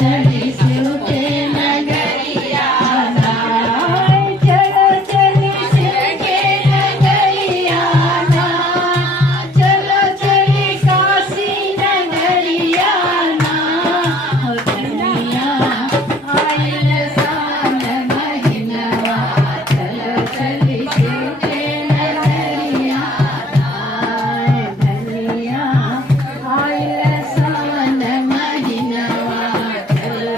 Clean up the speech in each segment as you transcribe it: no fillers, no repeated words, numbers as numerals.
चली शिवके नगरियाना चलो चली शिवके नगरियाना चलो चली काशी नगरियाना हो धनिया आयल सान महीनवा चलो चली शिवके नगरियाना धनिया आयल सान महीनवा चलो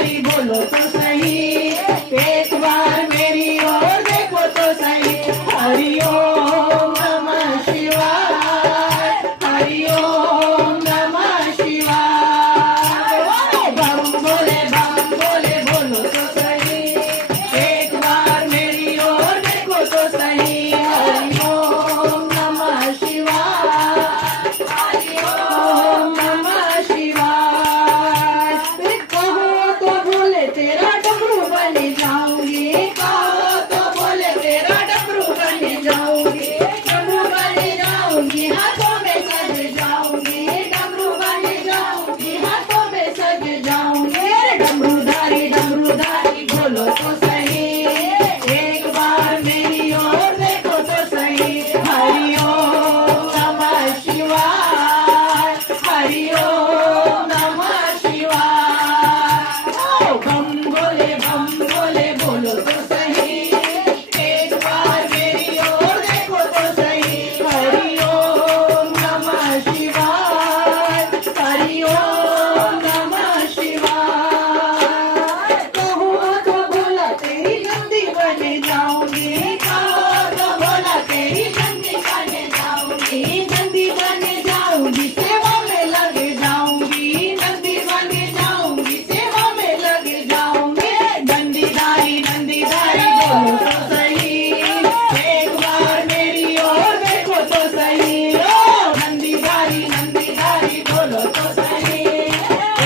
धारी बोलो तो सही, एक बार मेरी ओर देखो तो सही। हरि ओम नमः शिवाय, हरि ओम नमः शिवाय। बम बोले बोलो तो सही, एक बार मेरी ओर देखो तो सही। हरि ओम नमः शिवाय, हरि ओम नमः शिवाय। कहो तो बोले तेरा डमरू बन जाऊंगी, कहो तो बोले तेरा डमरू बन जाऊंगी, डमरू बन जाऊंगी, हाथों में सज जाऊंगी, डमरू बन जाऊंगी, हाथों में सज जाऊंगी। डमरू धारी बोलो तो सही, एक बार मेरी ओर देखो तो सही। हरि ओम नमः शिवाय, हरि ओम नमः शिवाय। बम बोले बोलो तो सही, एक बार मेरी ओर देखो तो सही। हरि ओम नमः शिवाय, हरि ओम नमः शिवाय। कहो तो बोला तेरी नंदी बन जाऊंगी, कहो तो बोला तेरी नंदी बन जाऊंगी, नंदी बन जाऊंगी, सेवा में लग जाऊंगी, नंदी बन जाऊंगी, सेवा में लग जाऊंगी। नंदी धारी बोलो तो सही, एक बार मेरी ओर देखो तो सही। ओ नंदी धारी बोलो तो सही,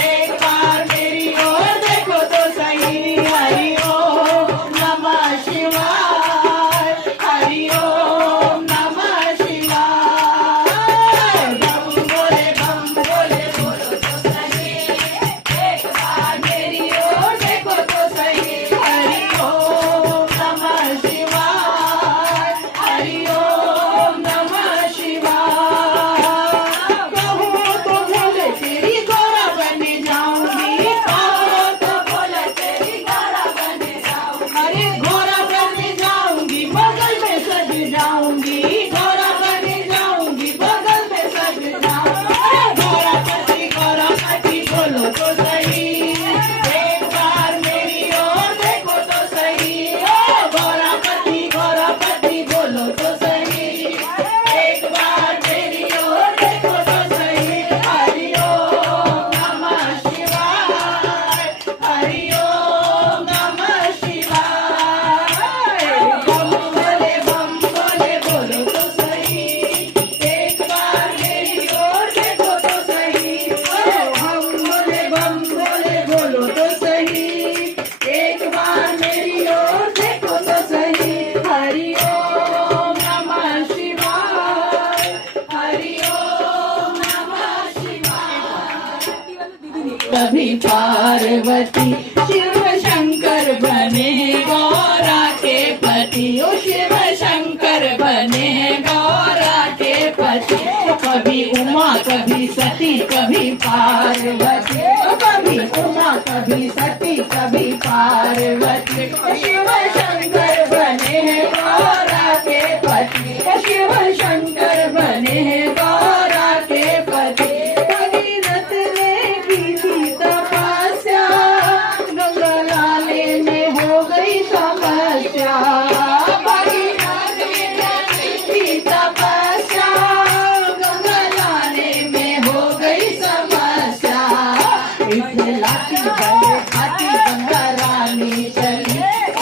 एक बार मेरी ओर देखो तो सही। हरि ओम नमः शिवाय, हरि ओम नमः शिवाय। बम बोले बोलो तो सही, एक बार मेरी ओर देखो तो सही। हरि ओम नमः शिवाय, हरि ओम नमः शिवाय। कहो तो बोले तेरी गौरा बन जाऊंगी, कहो तो बोले तेरी गौरा बन जाऊंगी, अरे गौरा बन जाऊंगी, बगल में सज जाऊंगी, गौरा बन जाऊंगी, बगल में सज जाऊंगी। गौरा पति बोलो तो सही, एक बार मेरी ओर देखो तो सही। ओ गौरा पति बोलो तो सही, एक बार मेरी ओर देखो तो सही। हरि ओम नमः शिवाय, हरि ओम नमः शिवाय। बम बोले बोलो तो सही, एक बार मेरी ओर देखो तो सही। बम बोले बोलो तो सही, एक बार मेरी ओर देखो तो सही। हरि ओम नमः शिवाय, हरि ओम नमः शिवाय। कभी पार्वती शिव शंकर बने गौरा के पति, ओ शिव शंकर बने गौरा के पति। कभी उमा कभी सती कभी पार्वती, कभी उमा कभी सती कभी पार्वती। शिव शंकर बने गौरा के पति, शिव शंकर बने गौरा के पति। भगीरथ ने की थी तपस्या, गंगा लाले में हो गई समस्या। भगीरथ ने की थी तपस्या, गंगा लाले में हो गई समस्या। इठलाती भले खाती गंगा रानी चली,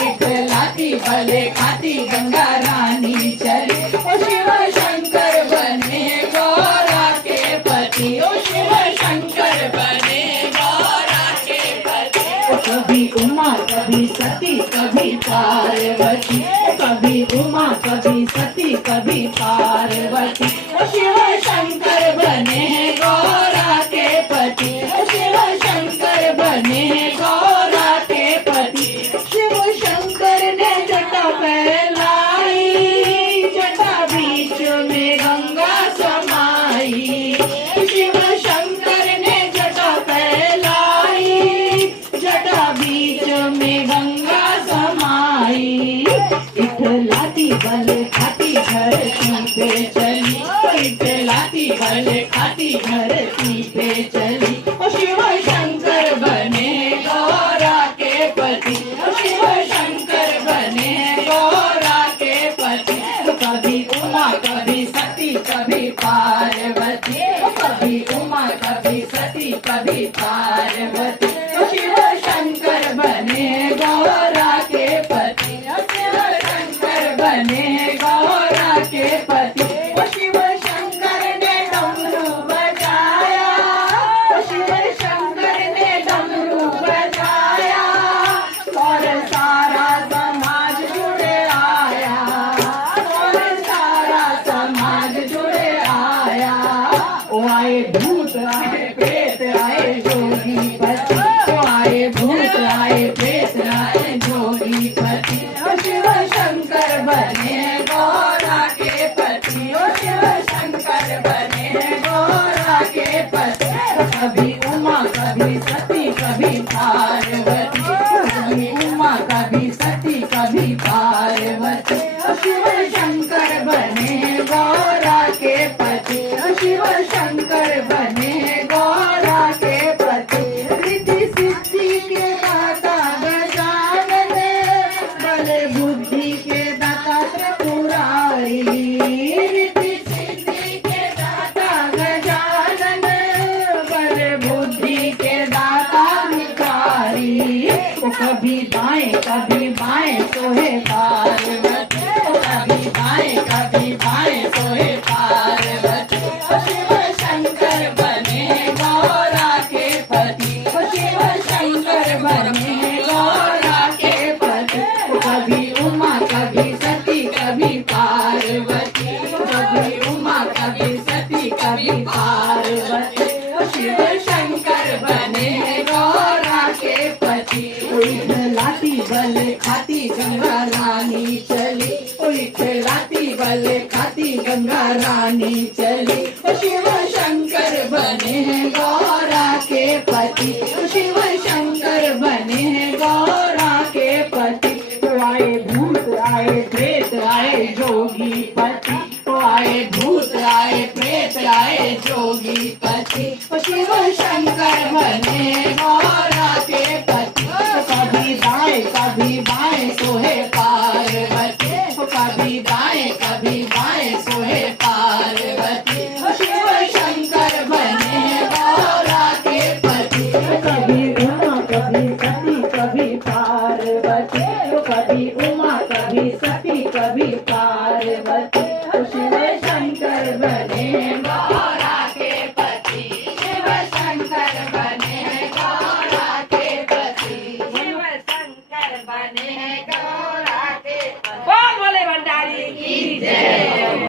इठलाती भले खाती गंगा रानी चली। ओ शिव शंकर बने गौरा के पति, ओ शिव शंकर बने गौरा के पति। कभी उमा कभी सती कभी पार्वती, कभी उमा कभी सती कभी पार्वती। ओ शिव शंकर बने गौरा के पति, ओ शिव शंकर बने गौरा के पति। शिव शंकर ने जटा फैलाई, जटा बीच में गंगा समाई। शिव शंकर ने जटा फैलाई, जटा बीच में गंगा समाई। इठलाती भले खाती धरती पे चली, इठलाती कभी बाएं सोहे पार्वती, कभी बाएं सोहे पार्वती। शिव शंकर बने गौरा के पति, शिव शंकर बने गौरा के पति। कभी उमा कभी सती कभी पार्वती, कभी उमा कभी सती कभी पार्वती। शिव शंकर बने गौरा के पति। लाती बल खाती गंगा रानी चली, लाती बल खाती गंगा रानी चली। शिव शंकर बने गौरा के पति, शिव शंकर बने गौरा के पति। आए भूत आए प्रेत आए जोगी पति, आए भूत आए प्रेत आए जोगी पति। शिव शंकर बने गौरा के पति। कभी बाएं सोहे पार्वती, कभी बाएं सोहे पार्वती। शिव शंकर बने गौरा के पति। कभी उमा कभी सती कभी पार्वती, कभी उमा कभी सती कभी पार्वती। शिव शंकर बने गौरा के पति, शिव शंकर बने गौरा के पति, शिव शंकर बने गौरा के पति। बोल बोले भंडारी की जय।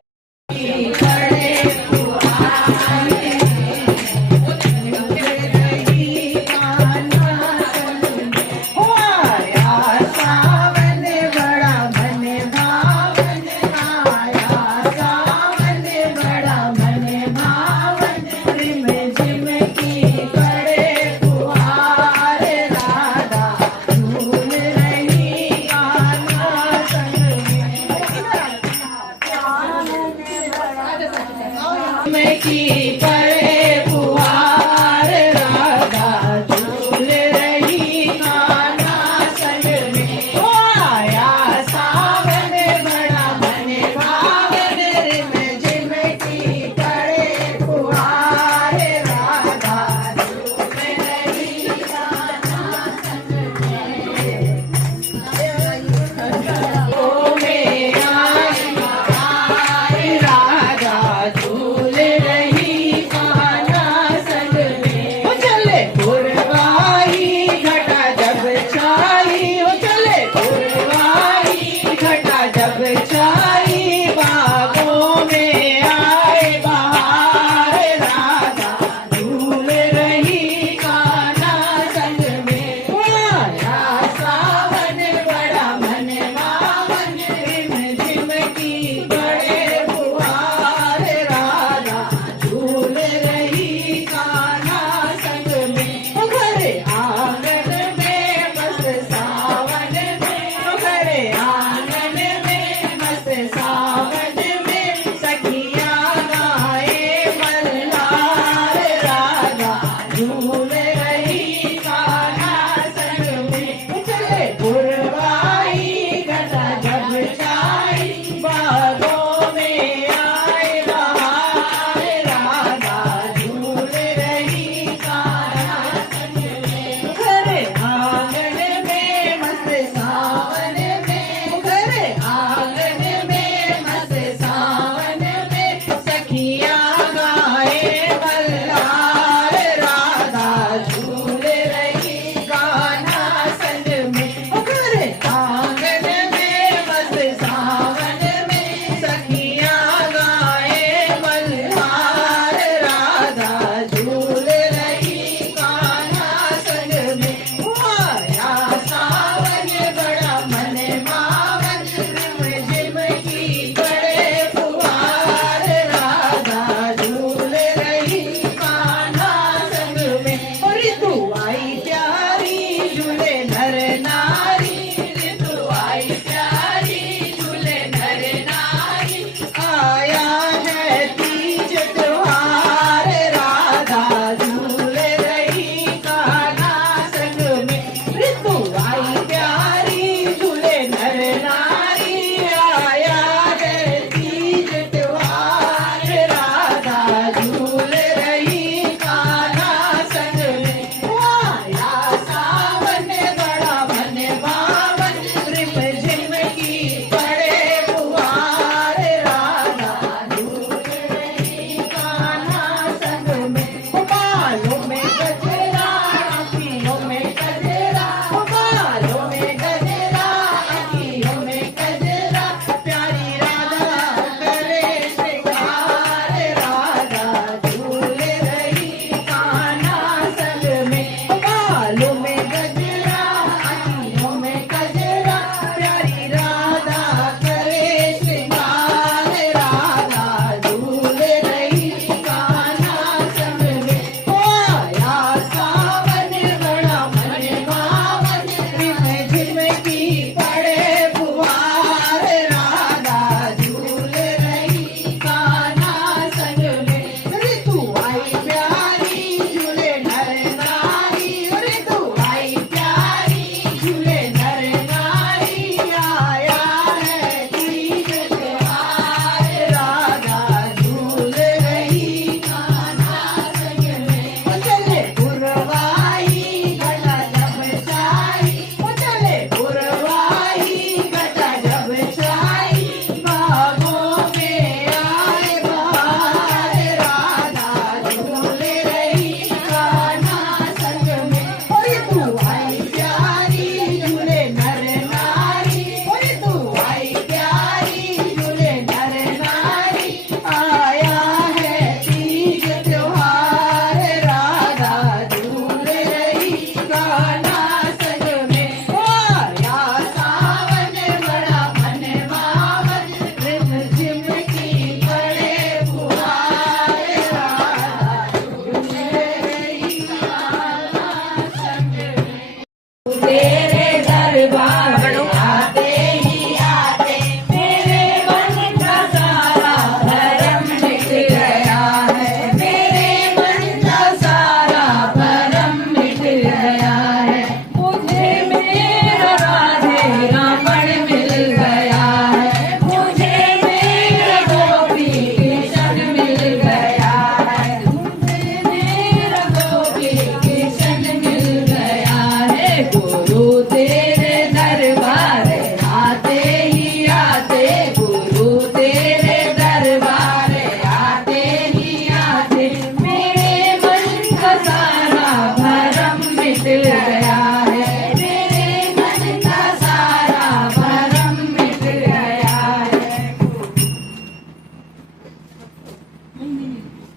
तेरे दरबार आते ही आते, गुरु तेरे दरबार आते ही आते, मेरे मन का सारा भरम मिट गया है, मेरे मन का सारा भरम मिट गया है।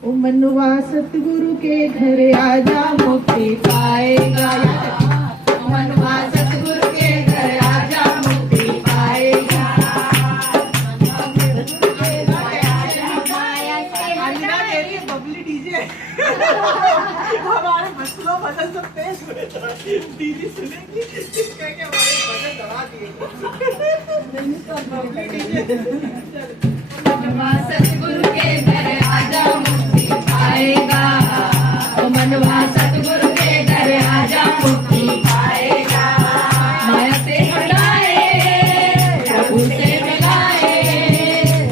ओ मनवा सतगुरु के घर आजा मुक्ति पाएगा, मनवा सतगुरु के घर आजा मुक्ति पाएगा। अंजना कह रही है बबली डीजे हमारे मसलों बदल सकते हैं, दीदी सुनेगी कह के हमारे बदल दबा दिए बबली डीजे। मनवा सतगुरु के घर आजा मुक्ति पाएगा, मनवा सतगुरु के घर आजा मुक्ति पाएगा। माया से हटाए प्रभु से मिलाए,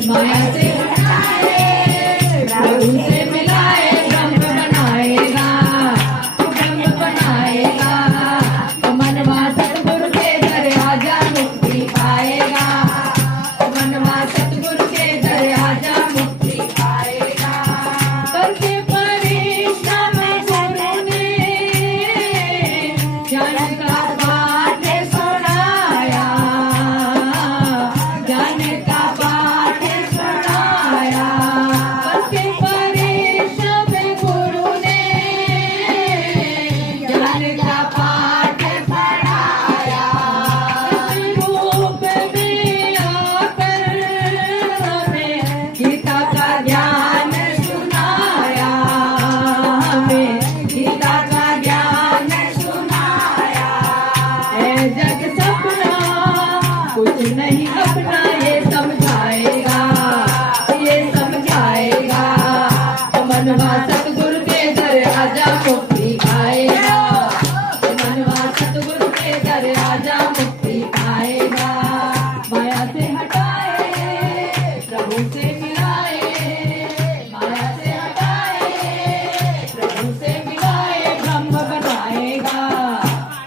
माया से हटाए प्रभु से मिलाए, ब्रह्म बनाएगा, ब्रह्म बनाएगा। मनवा सतगुरु के घर आजा मुक्ति पाएगा, मनवा सतगुरु के घर आजा मुक्ति पाएगा। करके परिश्रम गुरु ने ज्ञान का पाठ सुनाया, ज्ञान का पाठ सुनाया। करके परिश्रम गुरु ने ज्ञान का पाठ पढ़ाया, रूप में आकर हमें गीता का ज्ञान सुनाया, हमें गीता का ज्ञान सुनाया। है जग सपना कुछ नहीं अपना, ये समझाएगा, ये समझाएगा। मनवा सतगुरु के घर आजा मुक्ति पाएगा, मनवा सतगुरु के घर आजा मुक्ति पाएगा। माया से हटाए प्रभु से मिलाए, माया से हटाए प्रभु से मिलाए, ब्रह्म बनाएगा,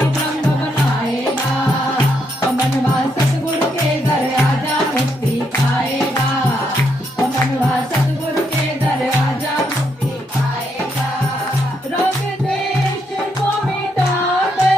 ब्रह्म बनाएगा। मनवा सतगुरु के घर आजा मुक्ति पाएगा, मनवा सतगुरु के घर आजा मुक्ति पाएगा। रोग द्वेष को मिटाकर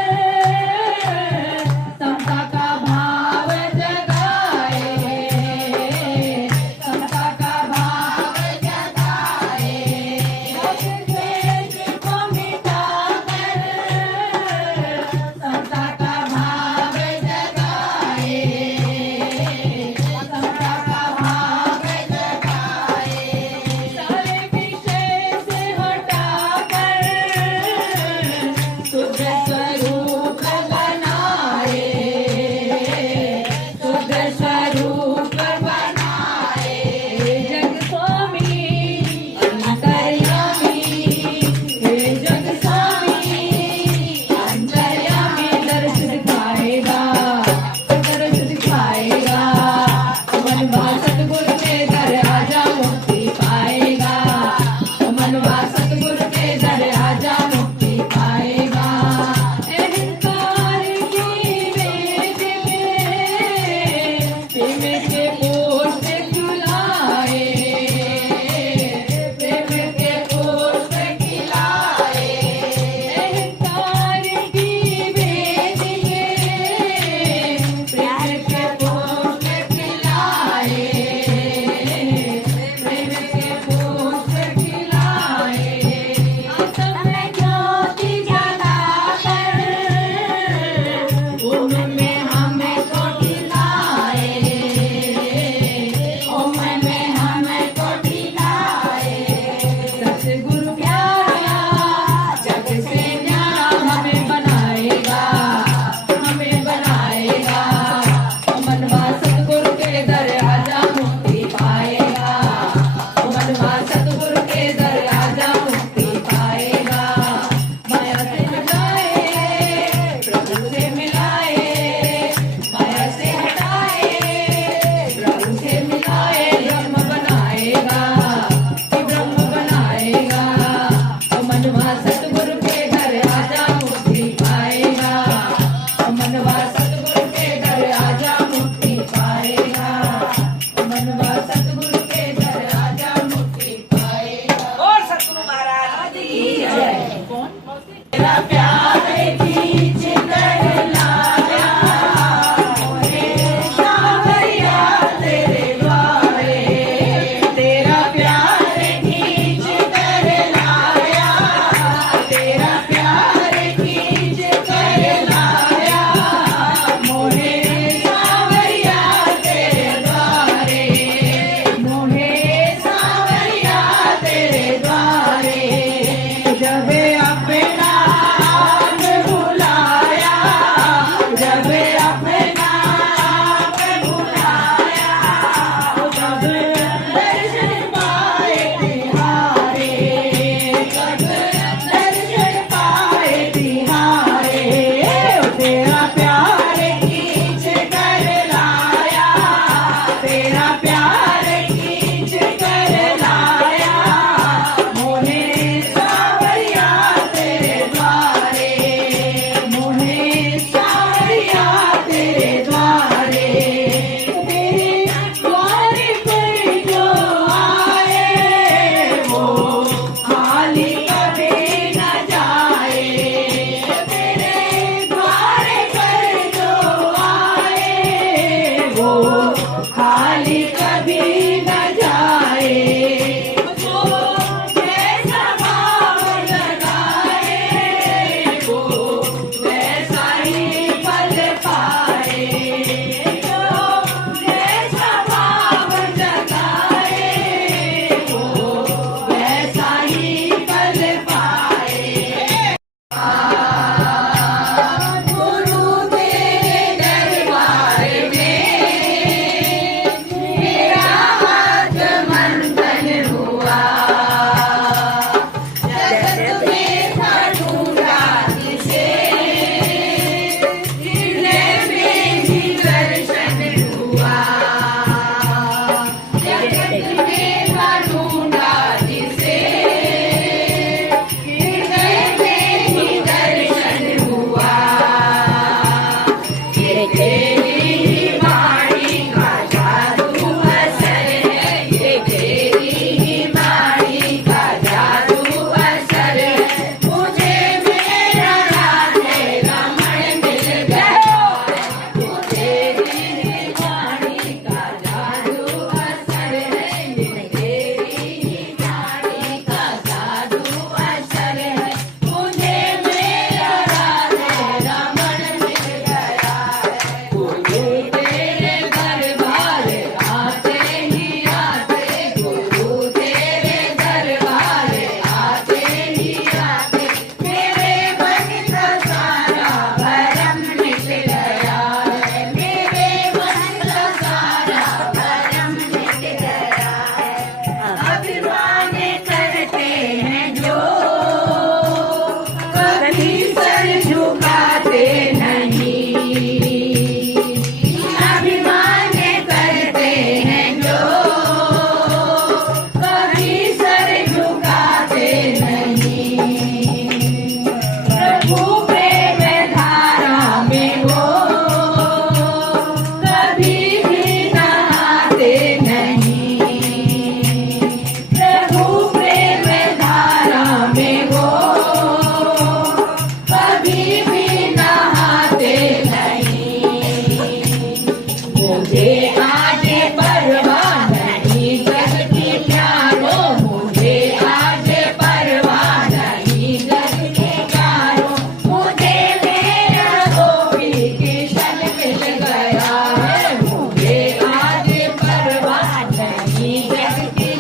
मुझे आज परवाह नहीं जग की प्यारो, मुझे आज परवाह नहीं जग की प्यारो, मुझे मेरा गोपी किशन मिल गया है, मुझे आज परवाह नहीं जग की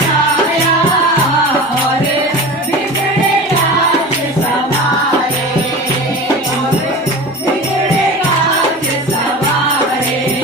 छाया और बिगड़े राज सवारे, और बिगड़े राज सवारे।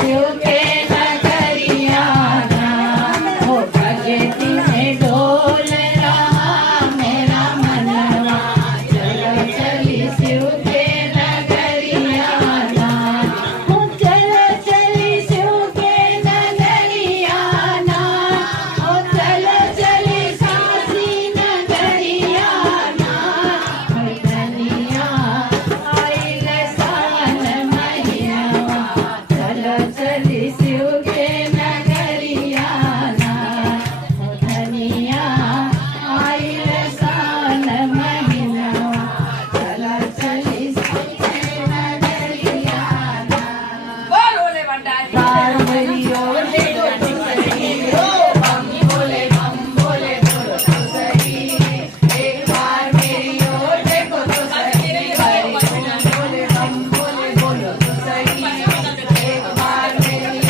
शिव के नगरियाना हो भगती में डोल रहा मेरा मनवा चलो चली शिव के नगरियाना हो चलो चली शिव के नगरियाना हो चलो चली काशी नगरियाना धनिया आइल सावन महिनावा चलो चली शिव के नगरियाना हो धनिया आइल सावन महिनावा चलो चली शिव के नगरियाना बोल बोले भंडारी पार्वतियों देखो तुसरी हो बम बोले बोलो तुसरी एक बार मेरी ओर देखो तुसरी हरि ओम बोले बम बोले बोलो तुसरी एक बार मेरी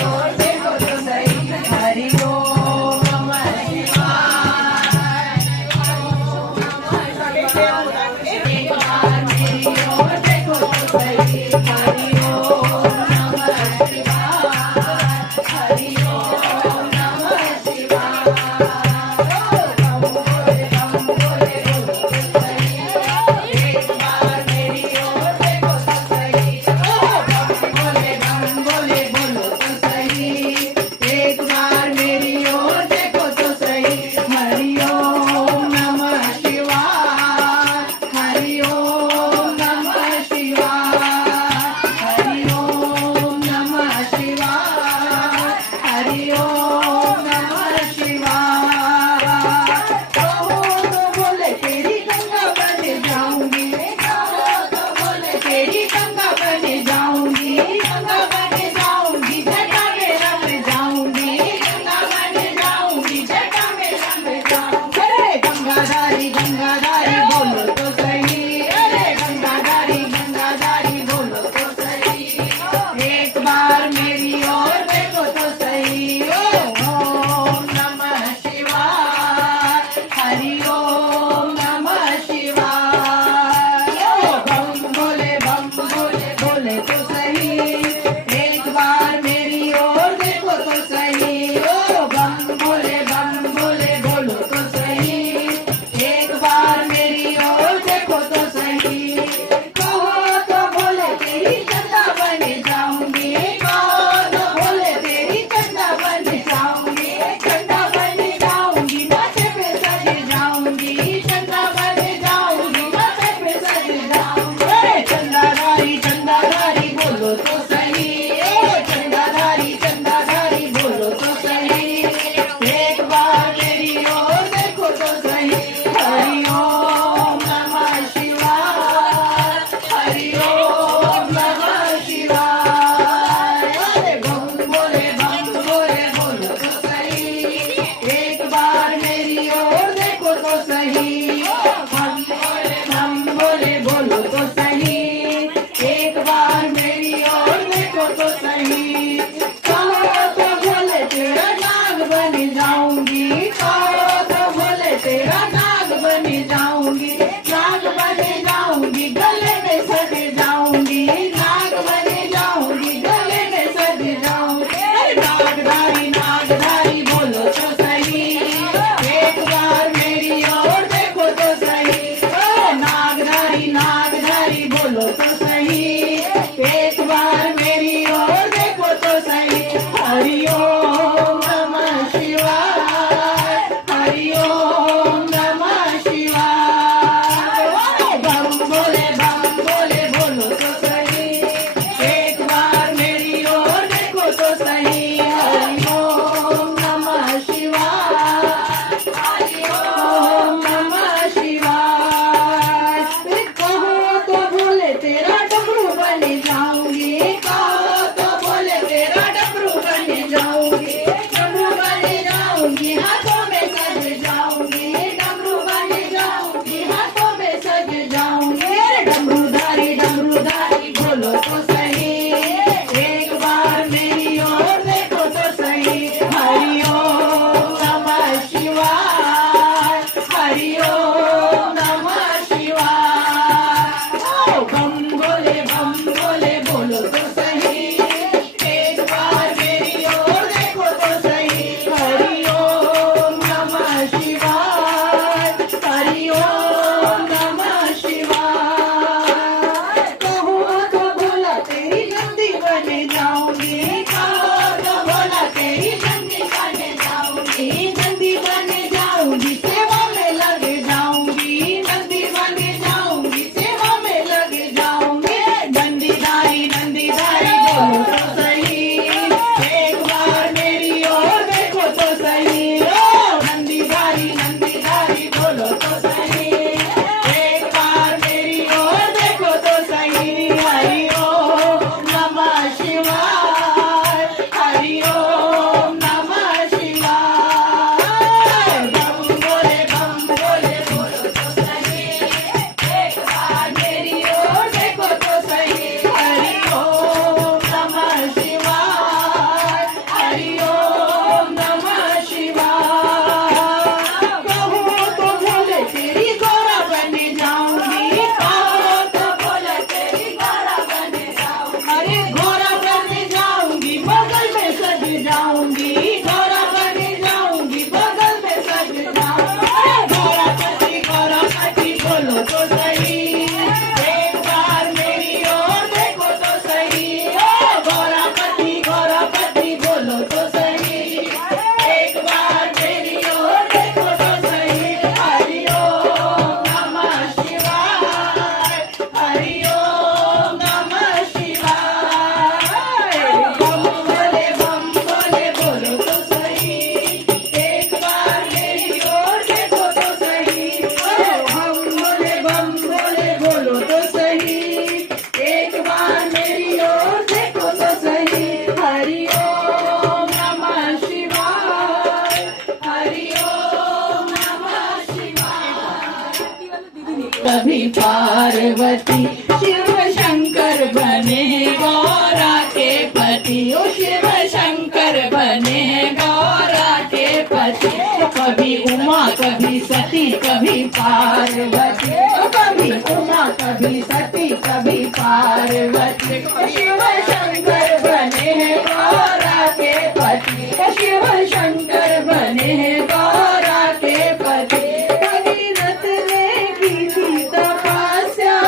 कभी पार्वती। शिव शंकर बने गौरा के पति, ओ शिव शंकर बने गौरा के पति। कभी उमा कभी सती कभी पार्वती, कभी उमा कभी सती कभी पार्वती। शिव शंकर बने गौरा के पति, शिव शंकर बने गौरा के पति। भगीरथ ने की थी तपस्या,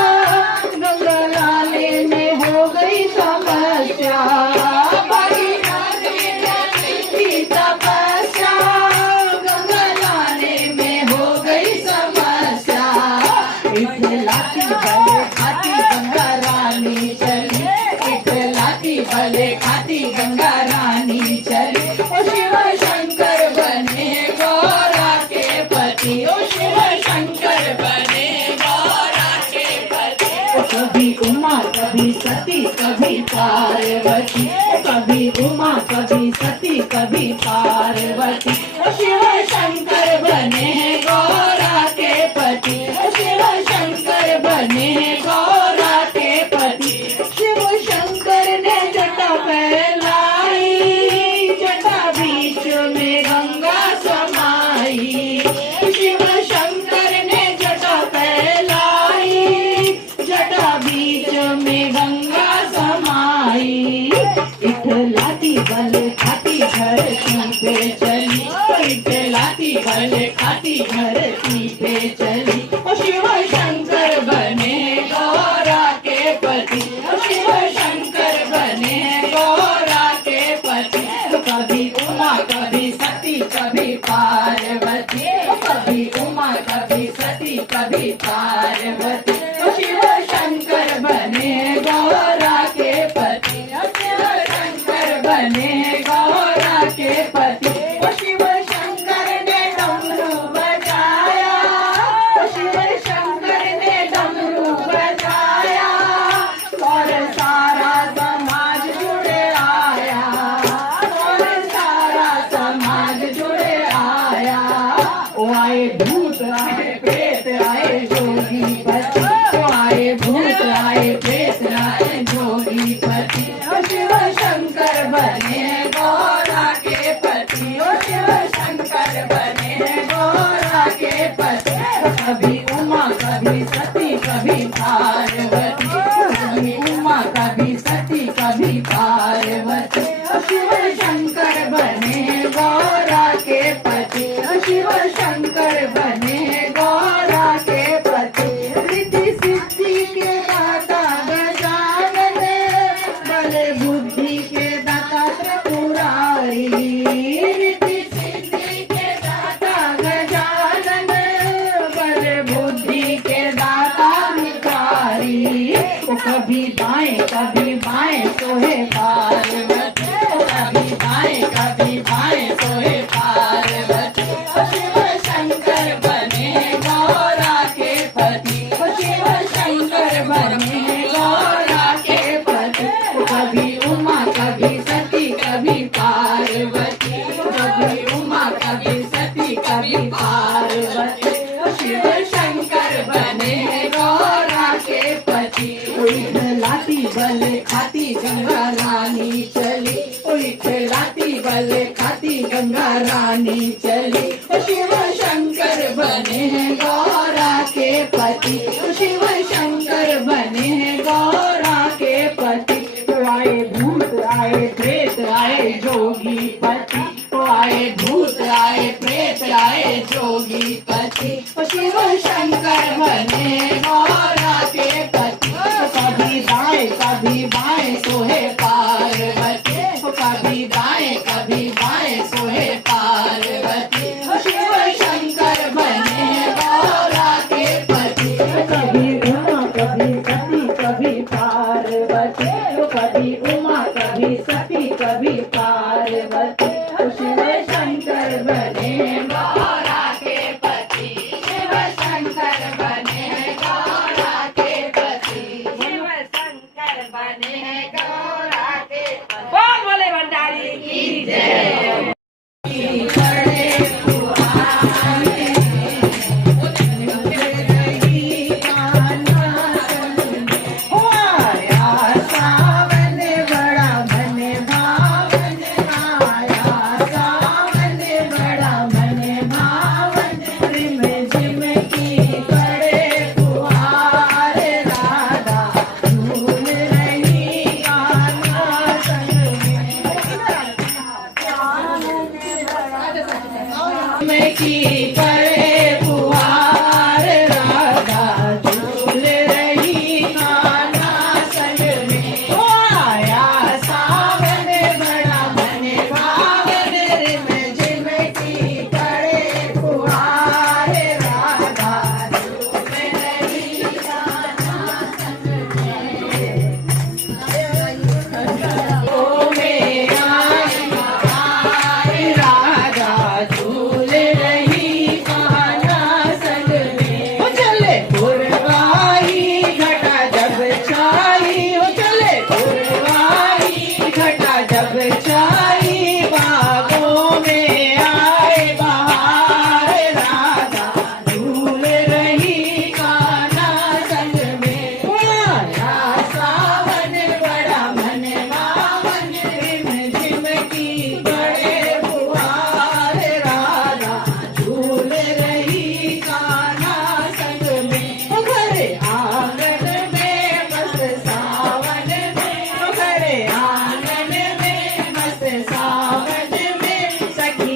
गंगा लाले में हो गई समस्या। भगीरथ ने की तपस्या, गंगा लाले में हो गई समस्या। इखलाती भले खाती गंगा रानी चली, इखलाती भले खाती गंगा रानी चली। ओ शिव शंकर बने गौरा के पति, ओ शिव शंकर बने गौरा के पति। कभी उमा कभी सती कभी पार्वती, कभी उमा कभी सती कभी पार्वती। ओ शिव शंकर बने गौरा के पति, ओ शिव शंकर बने गौरा के पति। शिव शंकर ने जटा फैलाई, जटा बीच में गंगा समाई। शिव शंकर ने जटा फैलाई, जटा बीच में गंगा समाई। इखलाती भले खाती धरती पे चली, इखलाती भले खाती धरती पे चली। ओ शिव शंकर बने गौरा के पति, ओ शिव शंकर बने गौरा के पति। कभी उमा कभी सती कभी पार्वती, कभी उमा कभी सती कभी पार्वती। ओ शिव शंकर बने गौरा के पति, ओ शिव शंकर बने गौरा के पति। ओ शिव शंकर ने डमरू बजाया, ओ शिव शंकर ने डमरू बजाया, और सारा समाज जुड़े आया, और सारा समाज जुड़े आया। ओ आए भूत आए प्रेत आए जोगी पति, ओ आए भूत आए प्रेत आए जोगी पति। ओ शिव शंकर बने गौरा के पति, ओ शिव शंकर बने गौरा के पति। कभी उमा कभी सती कभी पार्वती, कभी उमा कभी सती कभी पार्वती। ओ शिव शंकर बने गौरा के पति, ओ शिव शंकर बने गौरा के पति। रिद्धि सिद्धि के दाता गजानन, बल बुद्धि के दाता त्रिपुरारी। रिद्धि सिद्धि के दाता गजानन, बल बुद्धि के दाता भिखारी। ओ कभी दाएं कभी बाएं सोहे पार्वती, ओ कभी दाएं कभी बाएं सोहे पार्वती। ओ शिव शंकर बने गौरा के पति, ओ शिव शंकर बने गौरा के पति। कभी उमा कभी सती कभी पार्वती, कभी उमा कभी सती कभी पार्वती। ओ शिव शंकर बने गौरा के पति। इखलाती भले खाती गंगा रानी चली, ओ इखलाती भले खाती गंगा रानी चली। ओ शिव शंकर बने गौरा के पति, ओ शिव शंकर बने गौरा के पति। तो आए भूत आए प्रेत आए जोगी पति, तो आए भूत आए प्रेत आए जोगी पति। ओ शिव शंकर बने गौरा के पति। कभी दाएं कभी बाएं सोहे पार्वती, कभी दाएं कभी बाएं सोहे पार्वती। ओ शिव शंकर बने गौरा के पति। कभी उमा कभी सती कभी पार्वती, कभी उमा कभी सती कभी पार्वती। ओ शिव शंकर बने गौरा के पति, शिव शंकर बने गौरा के पति, शिव शंकर बने गौरा के पति। बोल बोले भंडारी की जय। बड़े पुराने झिमकी करे फुहार, राधा झूल रही कान्हा संग में। ओ आया सावन बड़ा मन भावन, रिम झिमकी करे फुहार, राधा झूल रही कान्हा संग में। ओ मेरा राधा झूल रही कान्हा संग में। ओ चले पुरवाई घटा जब छाई, ओ चले पुरवाई घटा जब छाई, बागों में आए बहार, राधा झूल रही कान्हा संग में। ओ आया सावन बड़ा मन भावन, रिम झिमकी बड़े फुहार, राधा झूल रही कान्हा संग में। ओ घरे आंगन में मस्त सावन में, ओ घरे आंगन में मस्त सावन में, सखी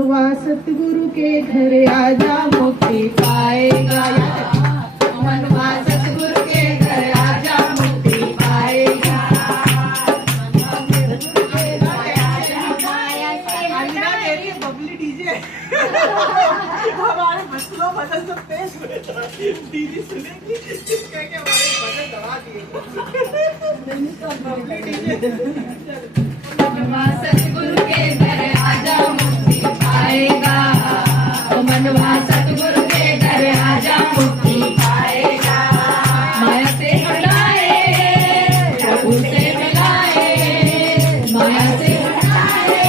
मनवा सतगुरु के घर आजा मुक्ति पाएगा। मनवा सतगुरु के घर आजा मुक्ति पाएगा। अंडा दे रही है बबली डीजे। हमारे मसलों मदद से पेश हुए था। दीदी सुनेगी कह के हमारे बजट दबा दिए। बबली डीजे। मनवा सतगुरु के घर आजा मुक्ति पाएगा। मनवा सतगुरु के घर आजा मुक्ति पाएगा। माया से हटाए प्रभु से मिलाए। माया से हटाए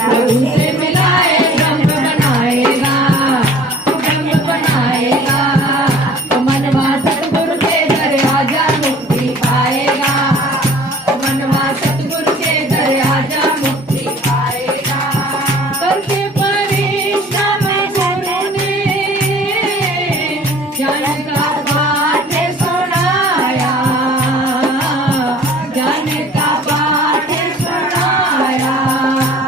प्रभु से मिलाए। ब्रह्म बनाएगा ब्रह्म बनाएगा। मनवा सतगुरु के घर आजा मुक्ति पाएगा। मनवा सतगुरु के घर आजा मुक्ति पाएगा। करके परिश्रम गुरु ने ज्ञान का पाठ सुनाया। ज्ञान का पाठ सुनाया।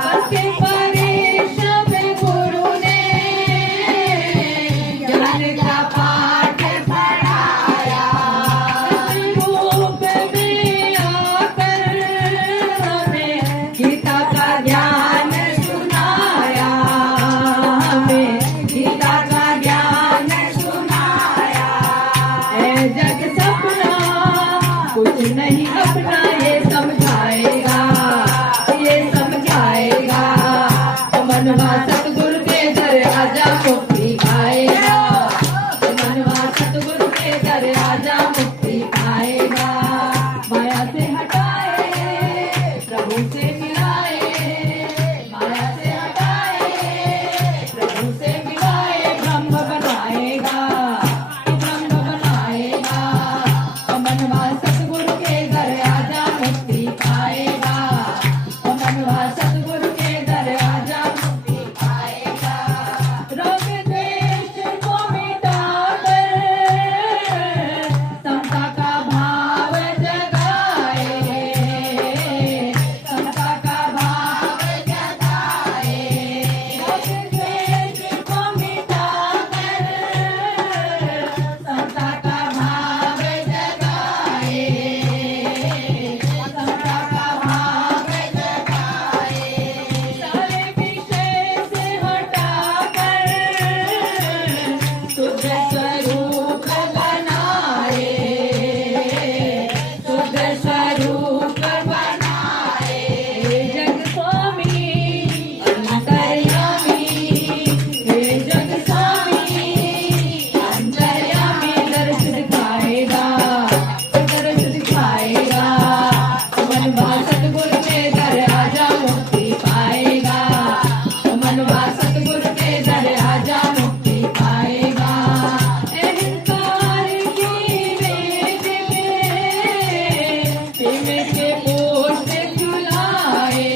करके परिश्रम गुरु ने ज्ञान का पाठ पढ़ाया। रूप में आकर हमें गीता का ज्ञान सुनाया। हमें गीता का ज्ञान सुनाया। है जग सपना कुछ नहीं अपना ये समझाएगा। ये समझाएगा। मनवा सतगुरु के घर आजा मुक्ति पाएगा। मनवा सतगुरु के घर आजा मुक्ति पाएगा। माया से हटाए प्रभु से मिलाए। माया से हटाए प्रभु से मिलाए। ब्रह्म बनाएगा ब्रह्म बनाएगा। मनवा सतगुरु के घर आजा मुक्ति पाएगा। मनवा सतगुरु के घर आजा मुक्ति पाएगा। रोग द्वेष को मिटाकर समता का भाव जगाए। समता का भाव जगाए। रोग द्वेष को मिटाकर समता का भाव जगाए। समता का भाव जगाए। सारे विषय से हटाकर शुद्ध स्वरूप बनाए। शुद्ध स्वरूप बनाए। जग स्वामी अंतर्यामी। हे जग स्वामी अंतर्यामी। दर्श दिखाएगा दर्श दिखाएगा। मनवा सतगुरु के घर आजा मुक्ति पाएगा। मनवा सतगुरु के घर आजा मुक्ति पाएगा। अहंकार की वेद में प्रेम के पुष्प खिलाए।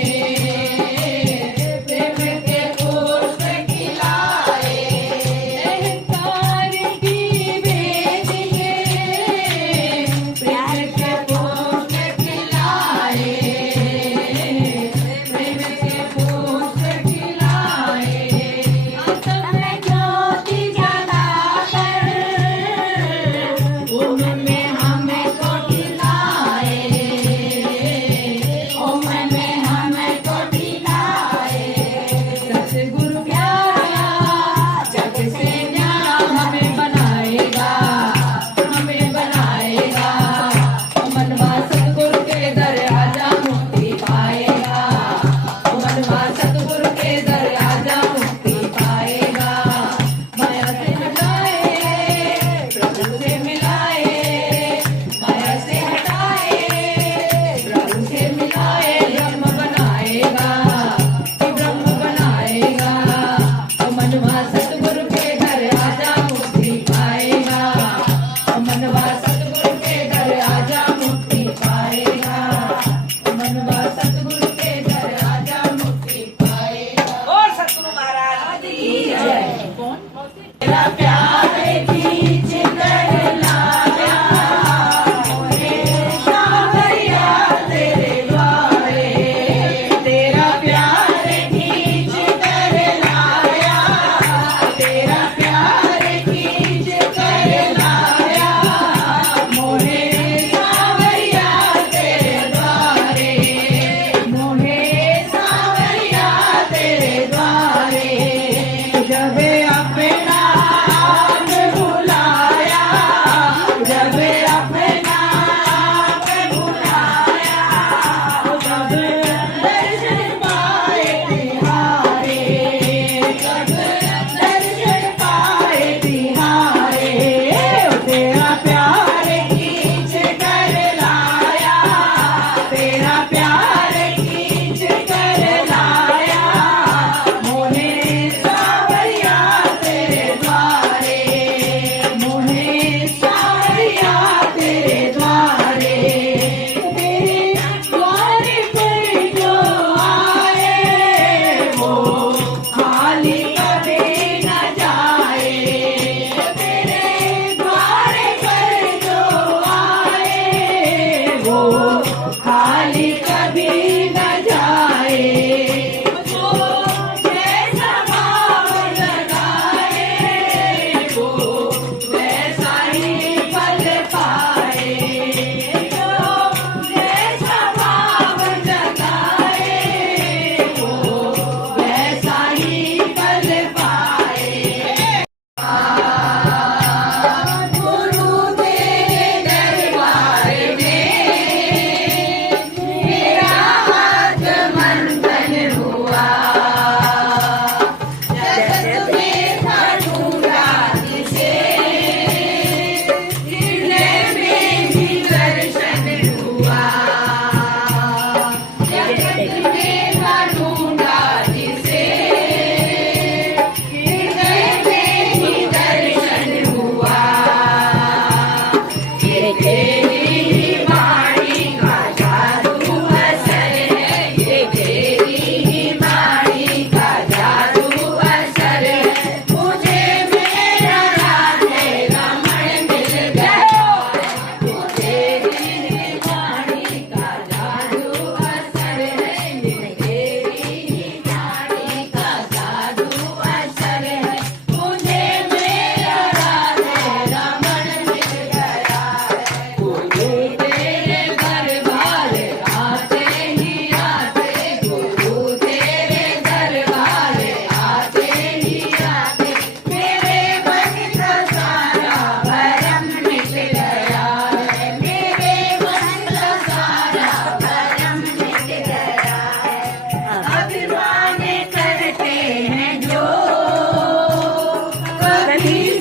प्रेम के पुष्प खिलाए। अहंकार की वेद में प्रेम के पुष्प खिलाए। प्रेम के पुष्प खिलाए। आत्म ज्योति जलाकर उनमें हमको खिलाए। ओम में हमको खिलाए। सतगुरु प्यारा जग से न्यारा हमें बनाएगा हमें बनाएगा। मनवा सतगुरु के घर आजा मुक्ति पाएगा। मनवा सतगुरु के घर आजा मुक्ति पाएगा। माया से हटाए प्रभु से मिलाए। माया से हटाए प्रभु से मिलाए। ब्रह्म बनाएगा ब्रह्म बनाएगा। मनवा सतगुरु के घर आजा मुक्ति पाएगा। मनवा सतगुरु के घर आजा मुक्ति पाएगा। मनवा सतगुरु के घर आजा मुक्ति पाएगा। और सतगुरु महाराज की जय। तेरा प्यार खींच कर लाया मोरे सावरिया तेरे द्वारे। तेरा प्यार खींच कर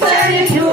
सर झूम